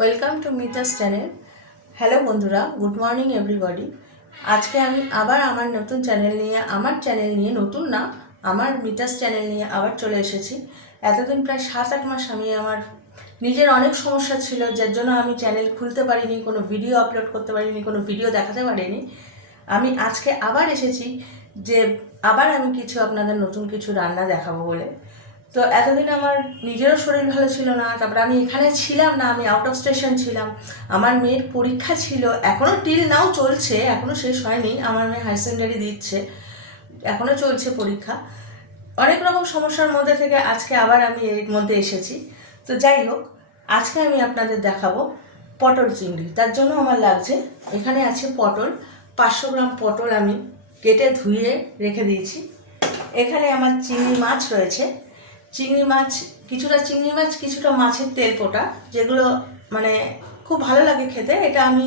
Welcome to Mita's channel. Hello বন্ধুরা, good morning everybody. আজকে আমি আবার আমার নতুন চ্যানেল নিয়ে নতুন না, আমার মিতাস চ্যানেল নিয়ে আবার চলে এসেছি। এতদিন প্রায় 7-8 মাস আমি আমার নিজের অনেক সমস্যা ছিল, যার জন্য আমি চ্যানেল খুলতে পারিনি, কোনো ভিডিও আপলোড করতে পারিনি, কোনো ভিডিও দেখাতে পারিনি। আমি আজকে আবার এসেছি যে আবার আমি আপনাদের নতুন কিছু রান্না দেখাবো বলে। তো এতদিন আমার নিজেরও শরীর ভালো ছিল না, তারপরে আমি এখানে ছিলাম না, আমি আউট অফ স্টেশন ছিলাম। আমার মেয়ের পরীক্ষা ছিল, এখনও টিল নাও চলছে, এখনও শেষ হয়নি। আমার মেয়ে হায়ার সেকেন্ডারি দিচ্ছে, এখনও চলছে পরীক্ষা। অনেক রকম সমস্যার মধ্যে থেকে আজকে আবার আমি এর মধ্যে এসেছি। তো যাই হোক, আজকে আমি আপনাদের দেখাবো পটল চিংড়ি। তার জন্য আমার লাগছে, এখানে আছে পটল, 500 গ্রাম পটল আমি কেটে ধুয়ে রেখে দিয়েছি। এখানে আমার চিংড়ি মাছ রয়েছে, কিছুটা মাছের তেল পোটা, যেগুলো মানে খুব ভালো লাগে খেতে। এটা আমি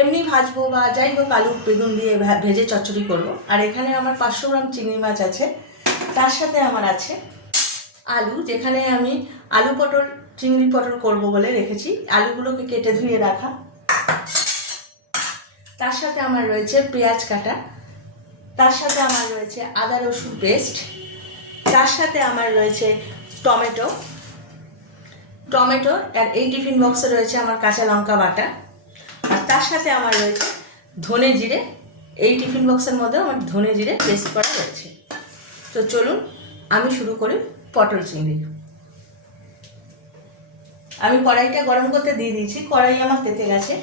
এমনি ভাজবো বা যাই হোক, আলু বেগুন দিয়ে ভেজে চচ্চড়ি করব। আর এখানে আমার 500 গ্রাম চিংড়ি মাছ আছে। তার সাথে আমার আছে আলু, যেখানে আমি আলু পটল চিংড়ি পটল করব বলে রেখেছি, আলুগুলোকে কেটে ধুয়ে রাখা। তার সাথে আমার রয়েছে পেঁয়াজ কাটা, তার সাথে আমার রয়েছে আদা রসুন পেস্ট, তার সাথে আমার রয়েছে টমেটো আর এই টিফিন বক্সে রয়েছে আমার কাঁচা লঙ্কা বাটা। আর তার সাথে আমার রয়েছে ধনে জিরে, এই টিফিন বক্সের মধ্যে আমার ধনে জিরে পেস্ট করা রয়েছে। তো চলুন আমি শুরু করি পটল চিংড়ি। আমি কড়াইটা গরম করতে দিয়ে দিয়েছি, কড়াই আমার তেতে গেছে।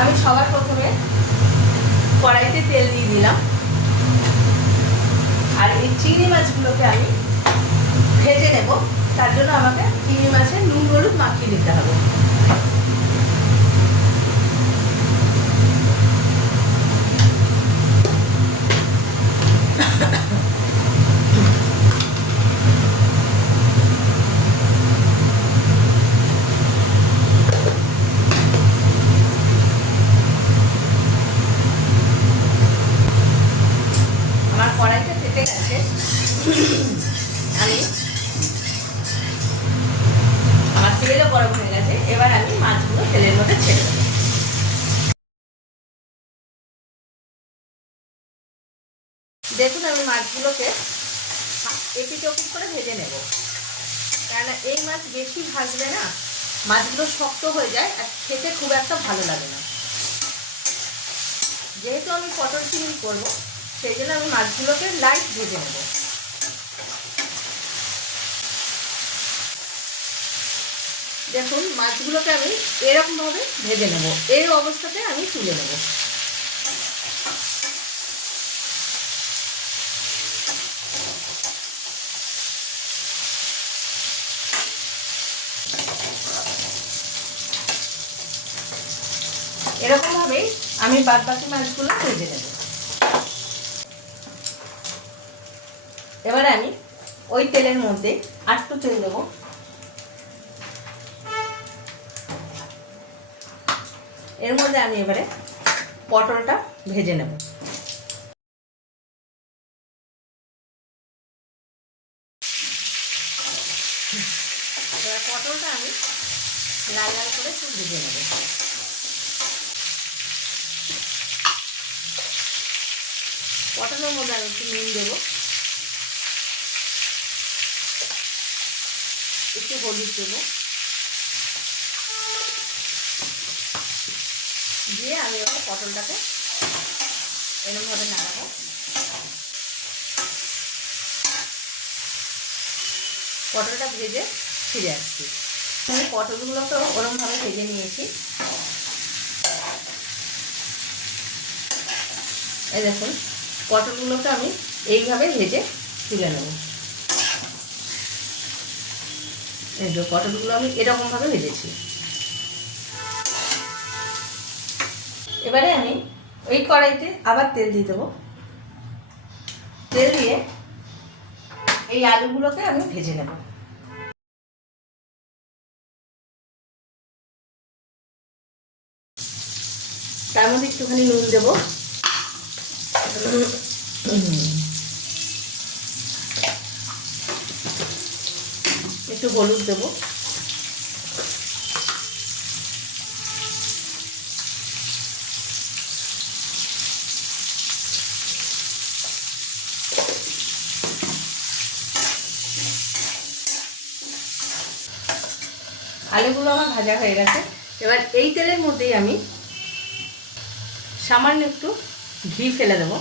আমি সবার প্রথমে কড়াইতে তেল দিয়ে দিলাম, আর এই চিংড়ি মাছগুলোকে আমি ভেজে নেব। তার জন্য আমাকে চিংড়ি মাছের নুন হলুদ মাখিয়ে দিতে হবে। আমার কড়াইটা তেতে গেছে, আমার তেলও গরম হয়ে গেছে। এবার আমি মাছগুলো তেলের মধ্যে ছেড়ে দেবো। দেখুন, আমি মাছগুলোকে এপিট ওপিট করে ভেজে নেব, কেননা এই মাছ বেশি ভাজলে না মাছগুলো শক্ত হয়ে যায় আর খেতে খুব একটা ভালো লাগে না। যেহেতু আমি পটল চিংড়ি করবো, সেই জন্য আমি মাছগুলোকে লাইট ভেজে নেব। দেখুন, মাছগুলোকে আমি এরকমভাবে ভেজে নেব, এই অবস্থাতে আমি তুলে নেব। এরকমভাবেই আমি বাদবাকি মাছগুলো ভেজে নেব। এবারে আমি ওই তেলের মধ্যে আরেকটু তেল দেবো। এর মধ্যে আমি এবারে পটলটা ভেজে নেব। এবার পটলটা আমি লাল লাল করে একটু ভেজে নেব। পটলের মধ্যে আমি একটু নুন দেবো, একটু হলুদ দেবো, দিয়ে আমি এবার পটলটাকে এরকমভাবে নাড়াবো। পটলটা ভেজে ফিরে আসছি। আমি পটলগুলোকেও ওরকমভাবে ভেজে নিয়েছি। এই দেখুন, পটলগুলোকে আমি এইভাবে ভেজে তুলে নেব। এই যে পটলগুলো আমি এরকমভাবে ভেজেছি। এবারে আমি ওই কড়াইতে আবার তেল দিয়ে দেবো। তেল দিয়ে এই আলুগুলোকে আমি ভেজে নেব। তার মধ্যে একটুখানি নুন দেবো, একটু হলুদ দেবো, আলুগুলো আমার ভাজা হয়ে গেছে। এবার এই তেলের মধ্যেই আমি সামান্য একটু ঘি ফেলে দেবো।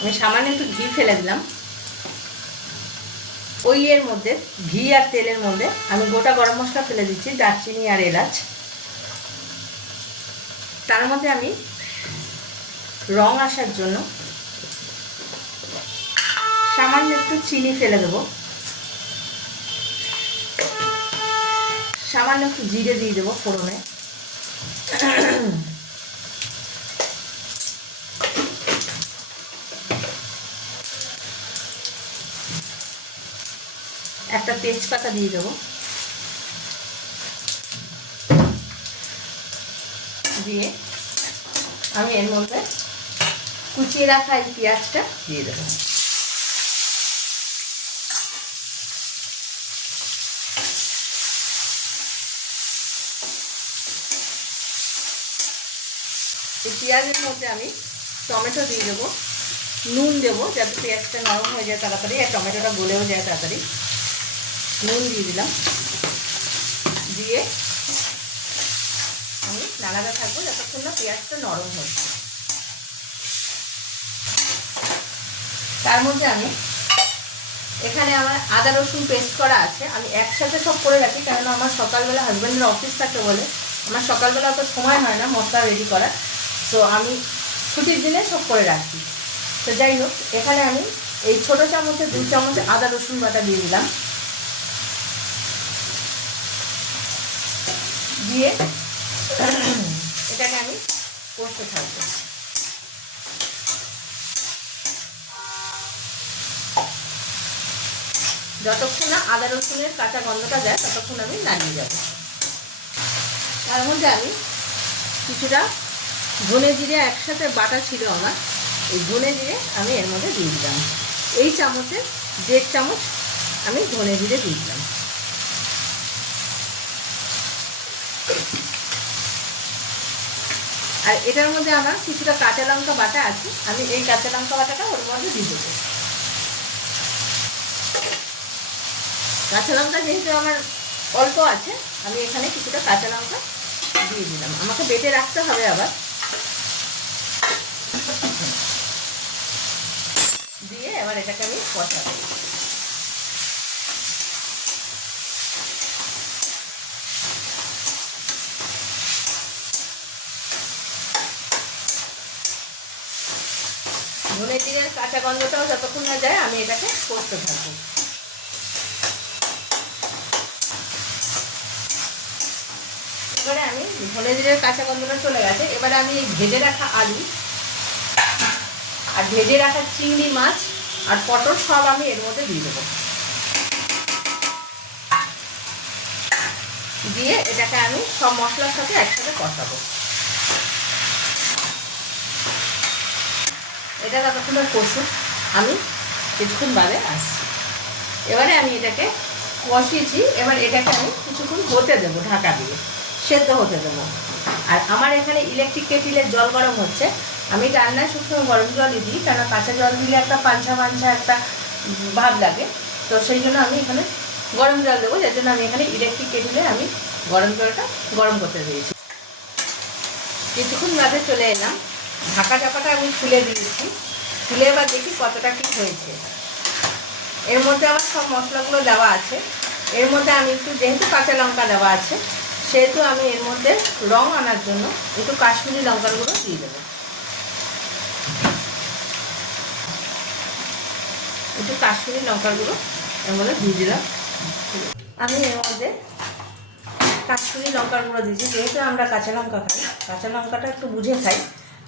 আমি সামান্য একটু ঘি ফেলে দিলাম। ওই এর মধ্যে ঘি আর তেলের মধ্যে আমি গোটা গরম মশলা ফেলে দিচ্ছি, দারচিনি আর এলাচ। তার মধ্যে আমি রং আসার জন্য সামান্য একটু চিনি ফেলে দেবো, সামান্য একটু জিরে দিয়ে দেবো ফোড়নে, একটা তেজপাতা দিয়ে দেবো, দিয়ে আমি এর মধ্যে কুচিয়ে রাখা এই পেঁয়াজটা দিয়ে দেবো। এই পেঁয়াজের মধ্যে আমি টমেটো দিয়ে দেবো, নুন দেবো যাতে পেঁয়াজটা নরম হয়ে যায় তাড়াতাড়ি আর টমেটোটা গলেও যায় তাড়াতাড়ি। নুন দিয়ে দিলাম, দিয়ে আমি নাড়াতে থাকবো যতক্ষণ না পেঁয়াজটা নরম হচ্ছে। তার মধ্যে আমি এখানে আমার আদা রসুন পেস্ট করা আছে, আমি একসাথে সব করে রাখি, কেননা আমার সকালবেলা হাজব্যান্ডের অফিস থাকে বলে আমার সকালবেলা অত সময় হয় না মশলা রেডি করার, তো আমি ছুটির দিনে সব করে রাখি। তো যাই হোক, এখানে আমি এই ছোটো চামচে 2 চামচ আদা রসুন বাটা দিয়ে দিলাম, দিয়ে এটাকে আমি কষতে থাকবো। যতক্ষণ না আদা রসুনের কাঁচা গন্ধটা যায় ততক্ষণ আমি নাড়িয়ে যাব। তার মধ্যে আমি কিছুটা ধনে জিরে একসাথে বাটা ছিল আমার, এই ধনে জিরে আমি এর মধ্যে দিয়ে দিলাম। এই চামচে 1.5 চামচ আমি ধনে জিরে দিয়ে দিলাম। আর এটার মধ্যে আমার কিছুটা কাঁচা লঙ্কা বাটা আছে, আমি এই কাঁচা লঙ্কা বাটাটা ওর মধ্যে দিয়ে দেবো। কাঁচা লঙ্কা যেহেতু আমার অল্প আছে, আমি এখানে কিছুটা কাঁচা লঙ্কা দিয়ে দিলাম। আমাকে বেটে রাখতে হবে আবার, দিয়ে এবার এটাকে আমি কষাবো। ধনে জিরের কাঁচা গন্ধটাও যতক্ষণ না যায় আমি এটাকে কষতে থাকবো। এবারে আমি ধনে জিরের কাঁচা গন্ধটা চলে গেছে, এবারে আমি এই ভেজে রাখা আলু আর ভেজে রাখা চিংড়ি মাছ আর পটল সব আমি এর মধ্যে দিয়ে দেবো, দিয়ে এটাকে আমি সব মশলার সাথে একসাথে কষাবো। এটা ততক্ষণ কষুক, আমি কিছুক্ষণ বাদে আসছি। এবারে আমি এটাকে কষিয়েছি, এবার এটাকে আমি কিছুক্ষণ হতে দেবো, ঢাকা দিয়ে সেদ্ধ হতে দেবো। আর আমার এখানে ইলেকট্রিক কেটিলের জল গরম হচ্ছে, আমি রান্নায় সবসময় গরম জলই দিই, কেন কাঁচা জল দিলে একটা পাঞ্ছা পাঞ্ছা একটা ভাব লাগে, তো সেই জন্য আমি এখানে গরম জল দেবো, যার জন্য আমি এখানে ইলেকট্রিক কেটিলে আমি গরম জলটা গরম করতে দিয়েছি। কিছুক্ষণ বাদে চলে এলাম, ঢাকা চাপাটা আমি খুলে দিয়েছি, খুলে এবার দেখি কতটা কী হয়েছে। এর মধ্যে আমার সব মশলাগুলো দেওয়া আছে, এর মধ্যে আমি একটু যেহেতু কাঁচা লঙ্কা দেওয়া আছে সেহেতু আমি এর মধ্যে রং আনার জন্য একটু কাশ্মীরি লঙ্কার গুঁড়ো দিয়ে দেবো। একটু কাশ্মীরি লঙ্কার গুঁড়ো এর মধ্যে দিয়ে দিলাম। আমি এর মধ্যে কাশ্মীরি লঙ্কার গুঁড়ো দিয়েছি, যেহেতু আমরা কাঁচা লঙ্কা খাই, কাঁচা লঙ্কাটা একটু বুঝে খাই,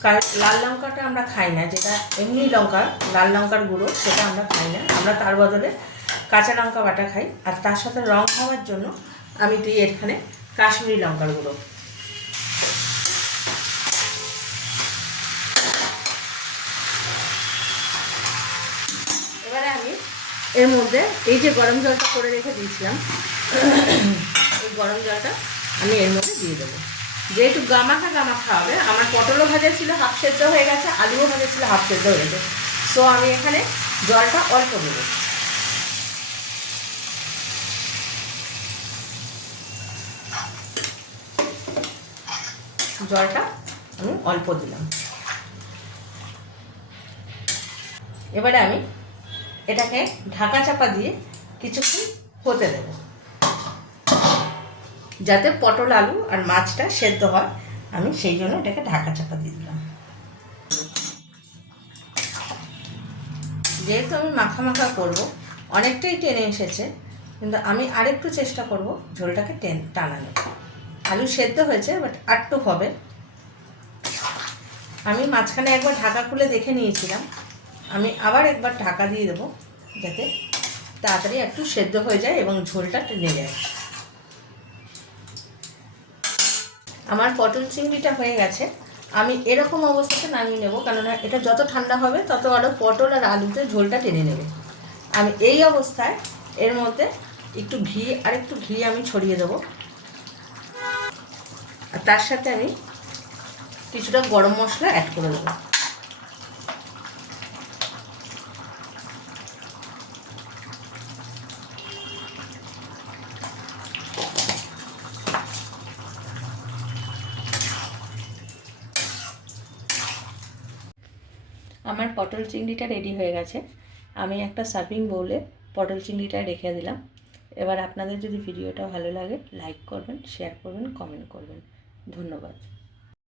কারণ লাল লঙ্কাটা আমরা খাই না, যেটা এমনি লঙ্কা লাল লঙ্কার গুঁড়ো সেটা আমরা খাই না, আমরা তার বদলে কাঁচা লঙ্কা বাটা খাই। আর তার সাথে রং হওয়ার জন্য আমি দিই এখানে কাশ্মীরি লঙ্কার গুঁড়ো। এবারে আমি এর মধ্যে এই যে গরম জলটা করে রেখে দিয়েছিলাম, এই গরম জলটা আমি এর মধ্যে দিয়ে দেবো। যেহেতু গামাখা হবে, আমার পটলও ভাজা ছিল হাফ সেদ্ধ হয়ে গেছে, আলুও ভাজা ছিল হাফ সেদ্ধ হয়ে গেছে, সো আমি এখানে জলটা অল্প দেবো। জলটা আমি অল্প দিলাম। এবারে আমি এটাকে ঢাকা চাপা দিয়ে কিছুক্ষণ হতে দেব, যাতে পটল আলু আর মাছটা সেদ্ধ হয়। আমি সেই জন্য এটাকে ঢাকা চাপা দিয়ে দিলাম। যেহেতু আমি মাখা মাখা করবো, অনেকটাই টেনে এসেছে, কিন্তু আমি আরেকটু চেষ্টা করব ঝোলটাকে টানানো। আলু সেদ্ধ হয়েছে, বাট আটটু হবে। আমি মাঝখানে একবার ঢাকা খুলে দেখে নিয়েছিলাম, আমি আবার একবার ঢাকা দিয়ে দেবো, যাতে তাড়াতাড়ি একটু সেদ্ধ হয়ে যায় এবং ঝোলটা টেনে যায়। আমার পটল চিংড়িটা হয়ে গেছে, আমি এরকম অবস্থাতে নামিয়ে নেব, কেননা এটা যত ঠান্ডা হবে তত আরও পটল আর আলুতে ঝোলটা টেনে নেবে। আমি এই অবস্থায় এর মধ্যে একটু ঘি আমি ছড়িয়ে দেবো, আর তার সাথে আমি কিছুটা গরম মশলা অ্যাড করে দেবো। আমার পটল চিংড়িটা রেডি হয়ে গেছে। আমি একটা সার্ভিং বোলে পটল চিংড়িটা রেখে দিলাম। এবার আপনাদের যদি ভিডিওটা ভালো লাগে, লাইক করবেন, শেয়ার করবেন, কমেন্ট করবেন। ধন্যবাদ।